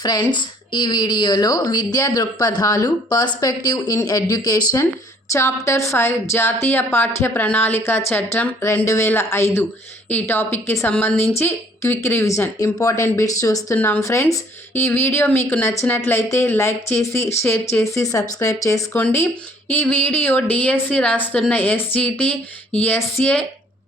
Friends, ఈ వీడియోలో విద్యా దృక్పథాలు పర్స్పెక్టివ్ ఇన్ ఎడ్యుకేషన్ చాప్టర్ 5 జాతీయ పాఠ్య ప్రణాళిక చట్టం 2005 ఈ టాపిక్కి సంబంధించి క్విక్ రివిజన్ ఇంపార్టెంట్ బిట్స్ చూస్తున్నాం. ఫ్రెండ్స్, ఈ వీడియో మీకు నచ్చినట్లయితే లైక్ చేసి షేర్ చేసి సబ్స్క్రైబ్ చేసుకోండి. ఈ వీడియో డిఎస్సి రాస్తున్న ఎస్జిటి ఎస్ఏ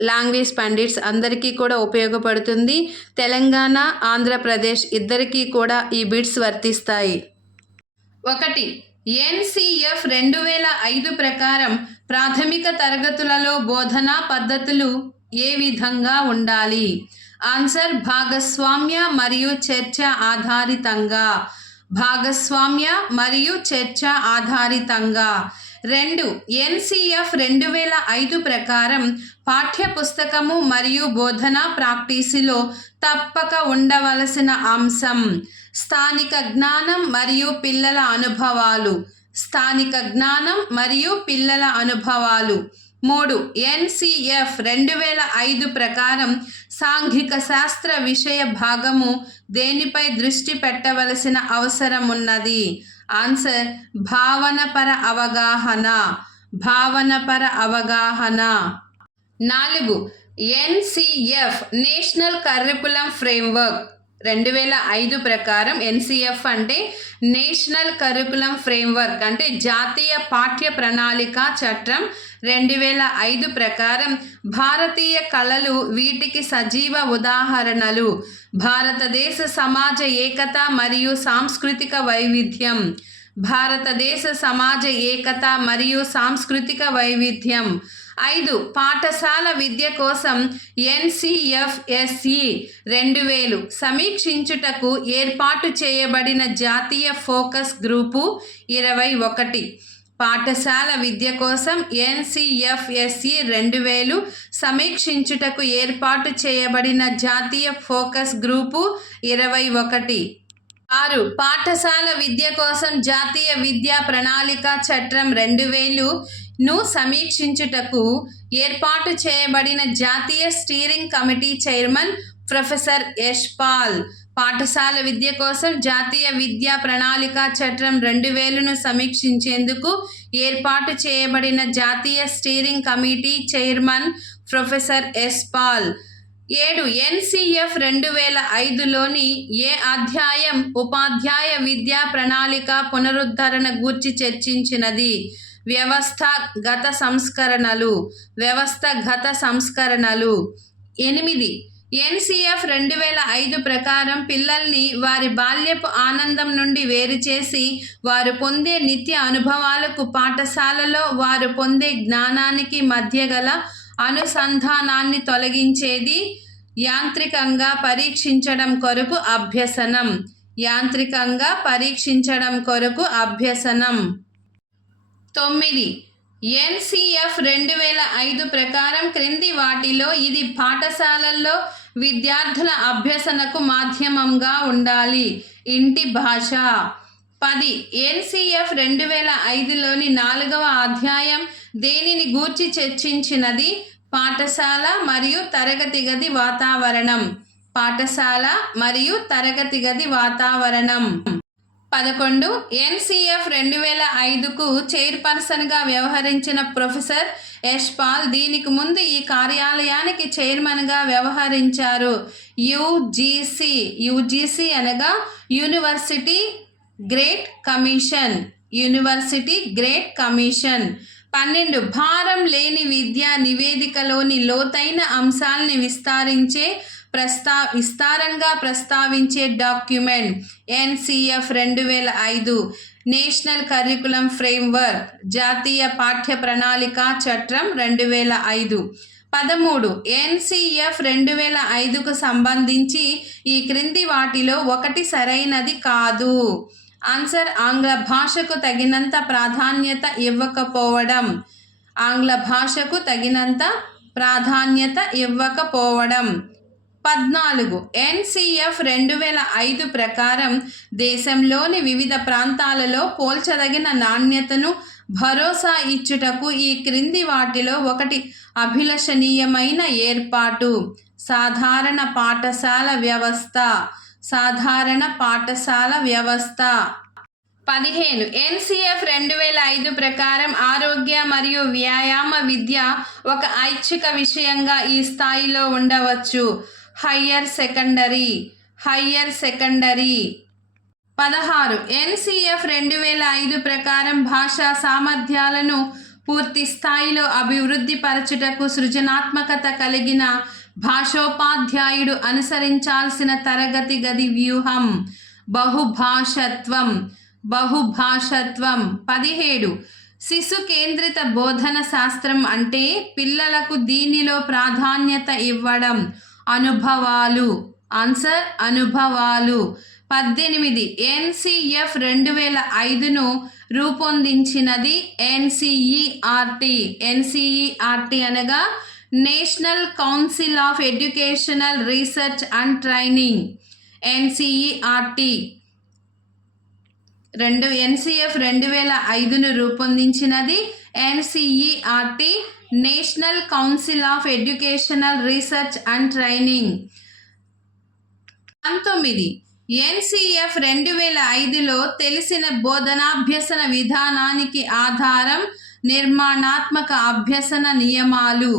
లాంగ్వేజ్ పండిట్స్ అందరికీ కూడా ఉపయోగపడుతుంది. తెలంగాణ ఆంధ్రప్రదేశ్ ఇద్దరికీ కూడా ఈ బిట్స్ వర్తిస్తాయి. 1. ఎన్సిఎఫ్ 2005 ప్రకారం ప్రాథమిక తరగతులలో బోధనా పద్ధతులు ఏ విధంగా ఉండాలి? ఆన్సర్: భాగస్వామ్య మరియు చర్చ ఆధారితంగా. భాగస్వామ్య మరియు చర్చ ఆధారితంగా. 2. ఎన్సిఎఫ్ 2005 ప్రకారం పాఠ్య పుస్తకము మరియు బోధనా ప్రాక్టీసులో తప్పక ఉండవలసిన అంశం స్థానిక జ్ఞానం మరియు పిల్లల అనుభవాలు. స్థానిక జ్ఞానం మరియు పిల్లల అనుభవాలు. 3. ఎన్సిఎఫ్ 2005 ప్రకారం సాంఘిక శాస్త్ర విషయ భాగము దేనిపై దృష్టి పెట్టవలసిన అవసరం ఉన్నది? ఆన్సర్: భావనపర అవగాహన. భావనపర అవగాహన. 4. ఎన్సిఎఫ్ నేషనల్ కరికులం ఫ్రేమ్వర్క్ 2005 ప్రకారం ఎన్సిఎఫ్ అంటే నేషనల్ కరికులం ఫ్రేమ్వర్క్ అంటే జాతీయ పాఠ్య ప్రణాళిక చట్టం 2005 ప్రకారం భారతీయ కళలు వీటికి సజీవ ఉదాహరణలు. భారతదేశ సమాజ ఏకత మరియు సాంస్కృతిక వైవిధ్యం. భారతదేశ సమాజ ఏకత మరియు సాంస్కృతిక వైవిధ్యం. 5. పాఠశాల విద్య కోసం ఎన్సిఎఫ్ఎస్ఈ 2000 సమీక్షించుటకు ఏర్పాటు చేయబడిన జాతీయ ఫోకస్ గ్రూపు 21. పాఠశాల విద్య కోసం ఎన్సిఎఫ్ఎస్ఈ 2000 సమీక్షించుటకు ఏర్పాటు చేయబడిన జాతీయ ఫోకస్ గ్రూపు 21. 6. పాఠశాల విద్య కోసం జాతీయ విద్యా ప్రణాళిక చట్టం 2000ను సమీక్షించుటకు ఏర్పాటు చేయబడిన జాతీయ steering committee chairman professor Yashpal. పాఠశాల విద్య కోసం జాతీయ విద్యా ప్రణాళిక చట్టం 2000ను సమీక్షించేందుకు ఏర్పాటు చేయబడిన జాతీయ steering committee chairman professor Yashpal. 7. NCF 2005లోని ఏ అధ్యాయం ఉపాధ్యాయ విద్యా ప్రణాళిక పునరుద్ధరణ గూర్చి చర్చించినది? వ్యవస్థాగత సంస్కరణలు. వ్యవస్థాగత సంస్కరణలు. 8. ఎన్సిఎఫ్ 2005 ప్రకారం పిల్లల్ని వారి బాల్యపు ఆనందం నుండి వేరు చేసి వారు పొందే నిత్య అనుభవాలకు పాఠశాలలో వారు పొందే జ్ఞానానికి మధ్య గల అనుసంధానాన్ని తొలగించేది యాంత్రికంగా పరీక్షించడం కొరకు అభ్యసనం. యాంత్రికంగా పరీక్షించడం కొరకు అభ్యసనం. 9. ఎన్సిఎఫ్ 2005 ప్రకారం క్రింది వాటిలో ఇది పాఠశాలల్లో విద్యార్థుల అభ్యసనకు మాధ్యమంగా ఉండాలి? ఇంటి భాష. 10. ఎన్సిఎఫ్ 2005లోని 4వ అధ్యాయం దేనిని గూర్చి చర్చించినది? పాఠశాల మరియు తరగతి గది వాతావరణం. పాఠశాల మరియు తరగతి గది వాతావరణం. 11. ఎన్సిఎఫ్ 2005కు చైర్పర్సన్గా వ్యవహరించిన ప్రొఫెసర్ యశ్పాల్ దీనికి ముందు ఈ కార్యాలయానికి చైర్మన్గా వ్యవహరించారు. యుజిసి అనగా university grant commission. University grant commission. 12. భారం లేని విద్య నివేదికలోని లోతైన అంశాలని విస్తారంగా ప్రస్తావించే document NCF 2005 national curriculum framework జాతీయ పాఠ్య ప్రణాళిక చట్టం 2005. 13. ఎన్సిఎఫ్ 2005కు సంబంధించి ఈ క్రింది వాటిలో ఒకటి సరైనది కాదు. ఆన్సర్: ఆంగ్ల భాషకు తగినంత ప్రాధాన్యత ఇవ్వకపోవడం. ఆంగ్ల భాషకు తగినంత ప్రాధాన్యత ఇవ్వకపోవడం. 14. ఎన్సిఎఫ్ 2005 ప్రకారం దేశంలోని వివిధ ప్రాంతాలలో పోల్చదగిన నాణ్యతను భరోసా ఇచ్చుటకు ఈ క్రింది వాటిలో ఒకటి అభిలషణీయమైన ఏర్పాటు. సాధారణ పాఠశాల వ్యవస్థ. సాధారణ పాఠశాల వ్యవస్థ. 15 ఎన్సిఎఫ్ 2005 ప్రకారం ఆరోగ్య మరియు వ్యాయామ విద్య ఒక ఐచ్ఛిక విషయంగా ఈ స్థాయిలో ఉండవచ్చు. Higher secondary. 16 ఎన్సిఎఫ్ 2005 ప్రకారం భాషా సామర్థ్యాలను పూర్తి స్థాయిలో అభివృద్ధి పరచుటకు సృజనాత్మకత కలిగిన భాషోపాధ్యాయుడు అనుసరించాల్సిన తరగతి గది వ్యూహం బహుభాషత్వం. 17 శిశు కేంద్రిత బోధన శాస్త్రం అంటే పిల్లలకు దీనిలో ప్రాధాన్యత ఇవ్వడం. అనుభవాలు. ఆన్సర్ అనుభవాలు. 18 ఎన్సిఎఫ్ 2005ను రూపొందించినది ఎన్సిఈఆర్టీ. ఎన్సిఈఆర్టీ అనగా national council of educational research and training. NCERT NCF 2005ను రూపొందించినది NCERT, national council of educational research and training. 19 NCF 2005లో తెలిసిన బోధనాభ్యసన విధానానికి ఆధారం నిర్మాణాత్మక అభ్యసన నియమాలు.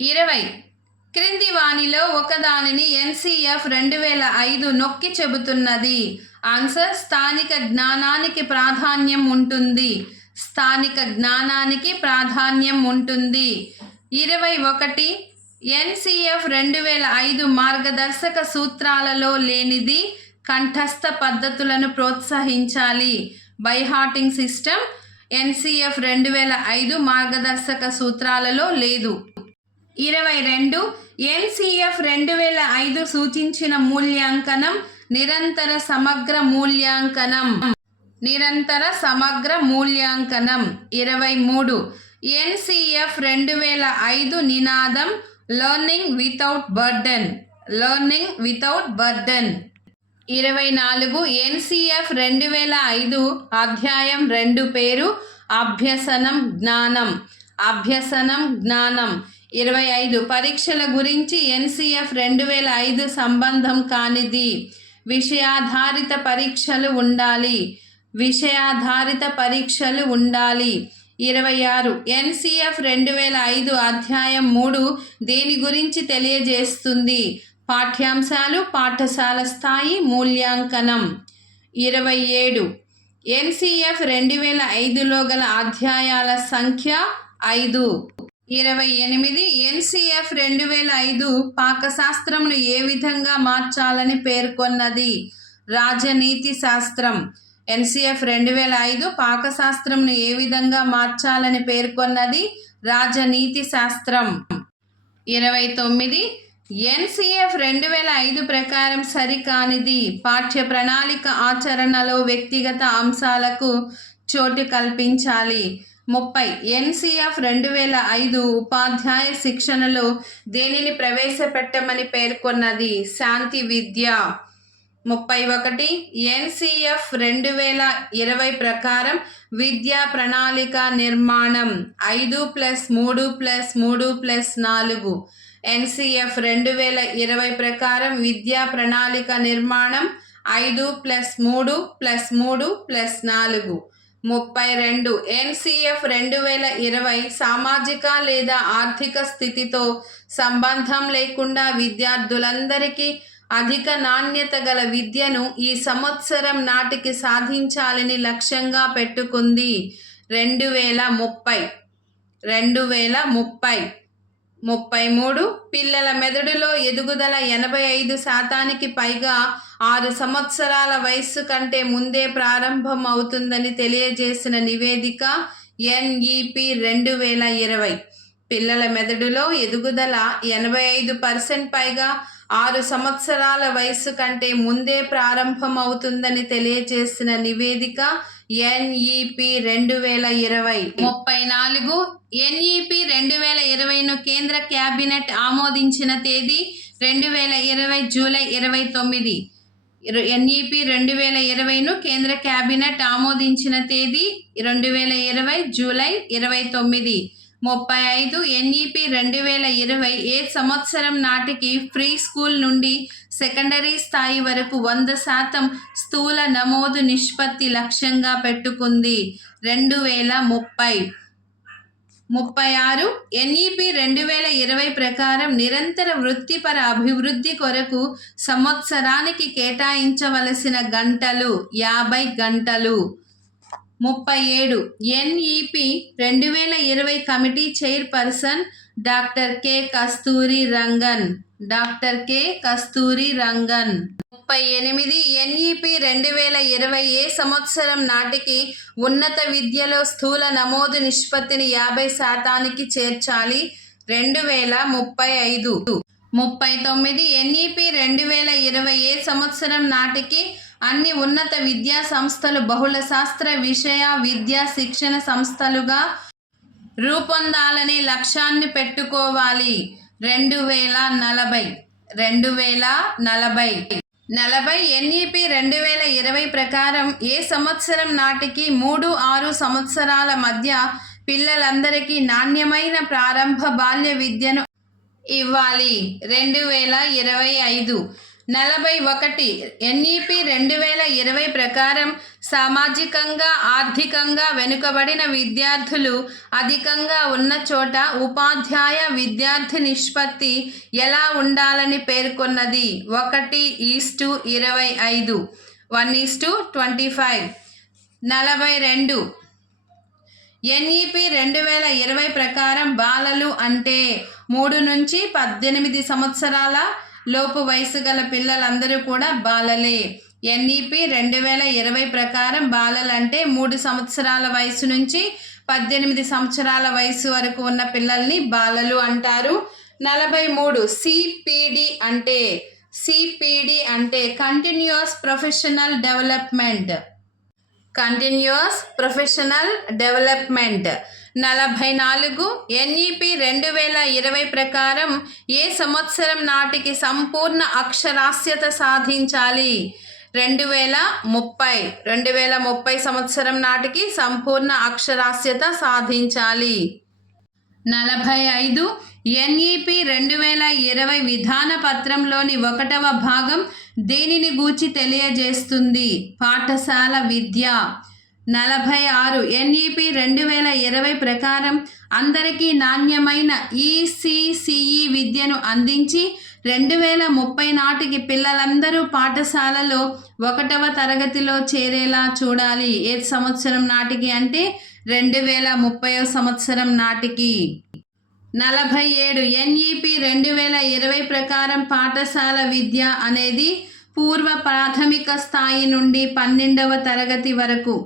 20 క్రింది వానిలో ఒకదానిని ఎన్సిఎఫ్ 2005 నొక్కి చెబుతున్నది. ఆన్సర్ స్థానిక జ్ఞానానికి ప్రాధాన్యం ఉంటుంది. 21 ఎన్సిఎఫ్ 2005 మార్గదర్శక సూత్రాలలో లేనిది కంఠస్థ పద్ధతులను ప్రోత్సహించాలి. బైహార్టింగ్ సిస్టమ్ ఎన్సిఎఫ్ 2005 మార్గదర్శక సూత్రాలలో లేదు. 22 ఎన్సిఎఫ్ 2005 సూచించిన మూల్యాంకనం నిరంతర సమగ్ర మూల్యాంకనం. 23 ఎన్సిఎఫ్ 2005 నినాదం లెర్నింగ్ వితౌట్ బర్డెన్. 24 ఎన్సిఎఫ్ 2005 అధ్యాయం 2 పేరు అభ్యసనం జ్ఞానం. 25 పరీక్షల గురించి ఎన్సిఎఫ్ 2005 సంబంధం కానిది. విషయాధారిత పరీక్షలు ఉండాలి. 26 ఎన్సిఎఫ్ 2005 అధ్యాయం 3 దేని గురించి తెలియజేస్తుంది? పాఠ్యాంశాలు, పాఠశాల స్థాయి, మూల్యాంకనం. 27 ఎన్సిఎఫ్ 2005లో గల అధ్యాయాల సంఖ్య 5. 28 ఎన్సిఎఫ్ 2005 పాకశాస్త్రంను ఏ విధంగా మార్చాలని పేర్కొన్నది? రాజనీతి శాస్త్రం. ఎన్సిఎఫ్ 2005 పాకశాస్త్రంను ఏ విధంగా మార్చాలని పేర్కొన్నది? రాజనీతి శాస్త్రం. 29 ఎన్సిఎఫ్ 2005 ప్రకారం సరికానిది. పాఠ్య ప్రణాళిక ఆచరణలో వ్యక్తిగత అంశాలకు చోటు కల్పించాలి. 30 ఎన్సిఎఫ్ 2005 ఉపాధ్యాయ శిక్షణలో దేనిని ప్రవేశపెట్టమని పేర్కొన్నది? శాంతి విద్య. 31 ఎన్సిఎఫ్ 2020 ప్రకారం విద్యా ప్రణాళిక నిర్మాణం 5+3+3+4. ఎన్సిఎఫ్ 2020 ప్రకారం విద్యా ప్రణాళిక నిర్మాణం 5+3+3+4. 32 ఎన్సిఎఫ్ 2020 సామాజిక లేదా ఆర్థిక స్థితితో సంబంధం లేకుండా విద్యార్థులందరికీ అధిక నాణ్యత గల విద్యను ఈ సంవత్సరం నాటికి సాధించాలని లక్ష్యంగా పెట్టుకుంది. 2030. 33 పిల్లల మెదడులో ఎదుగుదల 85% పైగా 6 సంవత్సరాల వయస్సు కంటే ముందే ప్రారంభం అవుతుందని తెలియజేసిన నివేదిక ఎన్ఈపి 2020. పిల్లల మెదడులో ఎదుగుదల 85% పైగా 6 సంవత్సరాల వయస్సు కంటే ముందే ప్రారంభం అవుతుందని తెలియజేసిన నివేదిక ఎన్ఈపి 2020. 34 ఎన్ఈపి 2020ను కేంద్ర క్యాబినెట్ ఆమోదించిన తేదీ 2020 జూలై 29. ఎన్ఈపి 2020ను కేంద్ర క్యాబినెట్ ఆమోదించిన తేదీ 2020 జూలై 29. 35 NEP 2020 ఏ సంవత్సరం నాటికి ప్రీ స్కూల్ నుండి సెకండరీ స్థాయి వరకు 100% స్థూల నమోదు నిష్పత్తి లక్ష్యంగా పెట్టుకుంది. 2030. 36 NEP 2020 ప్రకారం నిరంతర వృత్తిపర అభివృద్ధి కొరకు సంవత్సరానికి కేటాయించవలసిన గంటలు 50 గంటలు. 37 NEP 2020 committee chairperson doctor K Kasturi Rangan. 38 NEP 2020 ఏ సంవత్సరం నాటికి ఉన్నత విద్యలో స్థూల నమోదు నిష్పత్తిని 50%కి చేర్చాలి. 2035. 39 NEP 2020 ఏ సంవత్సరం నాటికి అన్ని ఉన్నత విద్యా సంస్థలు బహుళ శాస్త్ర విషయ విద్యా శిక్షణ సంస్థలుగా రూపొందాలనే లక్ష్యాన్ని పెట్టుకోవాలి. 2040. 40 NEP 2020 ప్రకారం ఏ సంవత్సరం నాటికి 3-6 సంవత్సరాల మధ్య పిల్లలందరికీ నాణ్యమైన ప్రారంభ బాల్య విద్యను ఇవ్వాలి. 2025. 41 NEP 2020 ప్రకారం సామాజికంగా ఆర్థికంగా వెనుకబడిన విద్యార్థులు అధికంగా ఉన్న చోట ఉపాధ్యాయ విద్యార్థి నిష్పత్తి ఎలా ఉండాలని పేర్కొన్నది. 1:25. 1:25. 42 NEP 2020 ప్రకారం బాలలు అంటే 3 నుంచి 18 సంవత్సరాల లోపు వయసు గల పిల్లలందరూ కూడా బాలలే. NEP 2020 ప్రకారం బాలలంటే 3 సంవత్సరాల వయసు నుంచి 18 సంవత్సరాల వయసు వరకు ఉన్న పిల్లల్ని బాలలు అంటారు. 43 CPD అంటే కంటిన్యూస్ ప్రొఫెషనల్ డెవలప్మెంట్. 44 NEP 2020 ప్రకారం ఏ సంవత్సరం నాటికి సంపూర్ణ అక్షరాస్యత సాధించాలి. 2030 సంవత్సరం నాటికి సంపూర్ణ అక్షరాస్యత సాధించాలి. 45 NEP 2020 విధాన పత్రంలోని 1వ భాగం దేనిని గూర్చి తెలియజేస్తుంది? పాఠశాల విద్య. 46 NEP 2020 ప్రకారం అందరికీ నాణ్యమైన ECCE విద్యను అందించి 2030 నాటికి పిల్లలందరూ పాఠశాలలో 1వ తరగతిలో చేరేలా చూడాలి. ఏ సంవత్సరం నాటికి అంటే 2030 సంవత్సరం నాటికి. 47 NEP 2020 ప్రకారం పాఠశాల విద్య అనేది పూర్వ ప్రాథమిక స్థాయి నుండి 12వ తరగతి వరకు.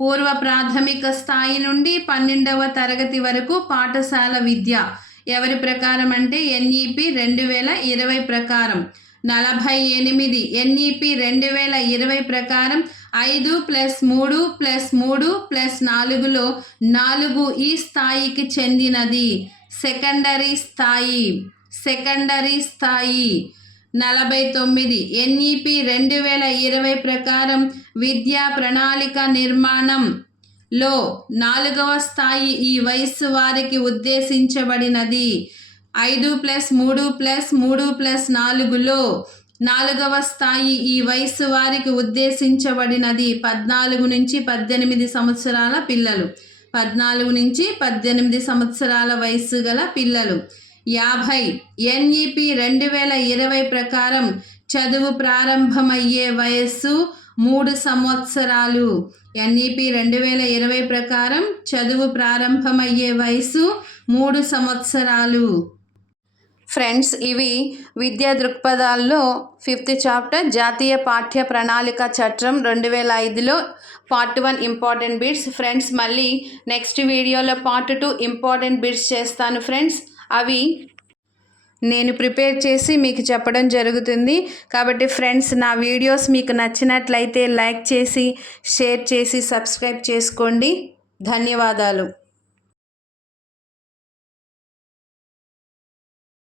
పూర్వ ప్రాథమిక స్థాయి నుండి 12వ తరగతి వరకు పాఠశాల విద్య ఎవరి ప్రకారం అంటే NEP 2020 ప్రకారం. 48 NEP 2020 ప్రకారం 5+3+3+4లో 4 ఈ స్థాయికి చెందినది. సెకండరీ స్థాయి. 49 NEP 2020 ప్రకారం విద్యా ప్రణాళిక నిర్మాణంలో 4వ స్థాయి ఈ వయస్సు వారికి ఉద్దేశించబడినది. 5+3+3+4లో 4వ స్థాయి ఈ వయస్సు వారికి ఉద్దేశించబడినది 14 నుంచి 18 సంవత్సరాల పిల్లలు. 14 నుంచి 18 సంవత్సరాల వయస్సు గల పిల్లలు. 50 NEP 2020 ప్రకారం చదువు ప్రారంభమయ్యే వయస్సు 3 సంవత్సరాలు. NEP 2020 ప్రకారం చదువు ప్రారంభమయ్యే వయస్సు 3 సంవత్సరాలు. ఫ్రెండ్స్, ఇవి విద్యా దృక్పథాల్లో 5th చాప్టర్ జాతీయ పాఠ్య ప్రణాళిక చట్టం 2005లో పార్ట్ 1 ఇంపార్టెంట్ బిట్స్. ఫ్రెండ్స్, మళ్ళీ నెక్స్ట్ వీడియోలో పార్ట్ 2 ఇంపార్టెంట్ బిట్స్ చేస్తాను ఫ్రెండ్స్. అవి నేను ప్రిపేర్ చేసి మీకు చెప్పడం జరుగుతుంది. కాబట్టి ఫ్రెండ్స్, నా వీడియోస్ మీకు నచ్చినట్లయితే లైక్ చేసి షేర్ చేసి సబ్స్క్రైబ్ చేసుకోండి. ధన్యవాదాలు.